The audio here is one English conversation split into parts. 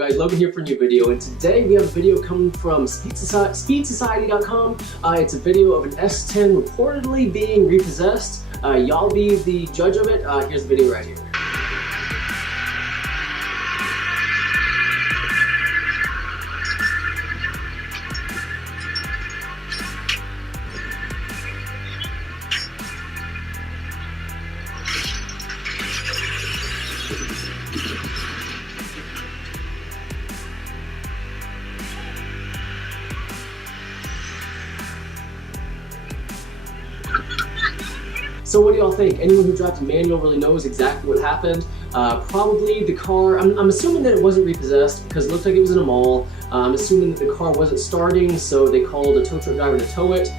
guys, Logan here for a new video, and today we have a video coming from SpeedSociety.com. It's a video of an S10 reportedly being repossessed. Y'all be the judge of it. Here's the video right here. So what do y'all think? Anyone who drives a manual really knows exactly what happened. Probably the car, I'm assuming that it wasn't repossessed because it looked like it was in a mall. I'm assuming that the car wasn't starting, so they called a tow truck driver to tow it.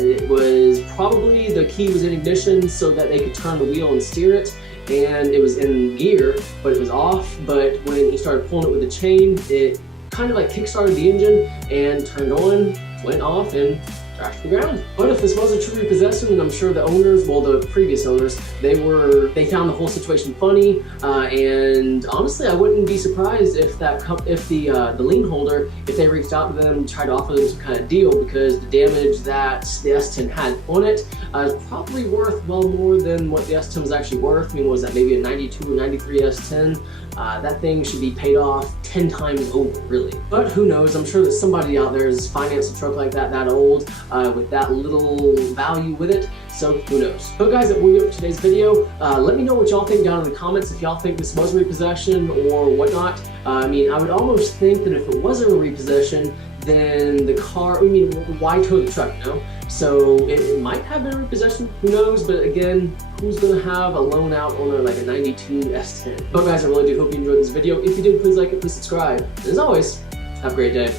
It was probably the key was in ignition so that they could turn the wheel and steer it. And it was in gear, but it was off. But when he started pulling it with the chain, it kind of like kick-started the engine and turned on, went off, and crashed to the ground. But if this was a true repossession, then I'm sure the owners, well, the previous owners, they found the whole situation funny. And honestly, I wouldn't be surprised if the lien holder, if they reached out to them, tried to offer them some kind of deal, because the damage that the S10 had on it is probably worth well more than what the S10 was actually worth. I mean, was that maybe a 92 or 93 S10? That thing should be paid off 10 times over, really. But who knows? I'm sure that somebody out there has financed a truck like that old, with that little value with it. So who knows? But guys, that will be it for today's video. Let me know what y'all think down in the comments if y'all think this was a repossession or whatnot. I mean, I would almost think that if it wasn't a repossession, then the car, I mean, why tow the truck, you know? So it might have been a repossession, who knows? But again, who's gonna have a loan out on a 92 S10? But guys, I really do hope you enjoyed this video. If you did, please like it, please subscribe. And as always, have a great day.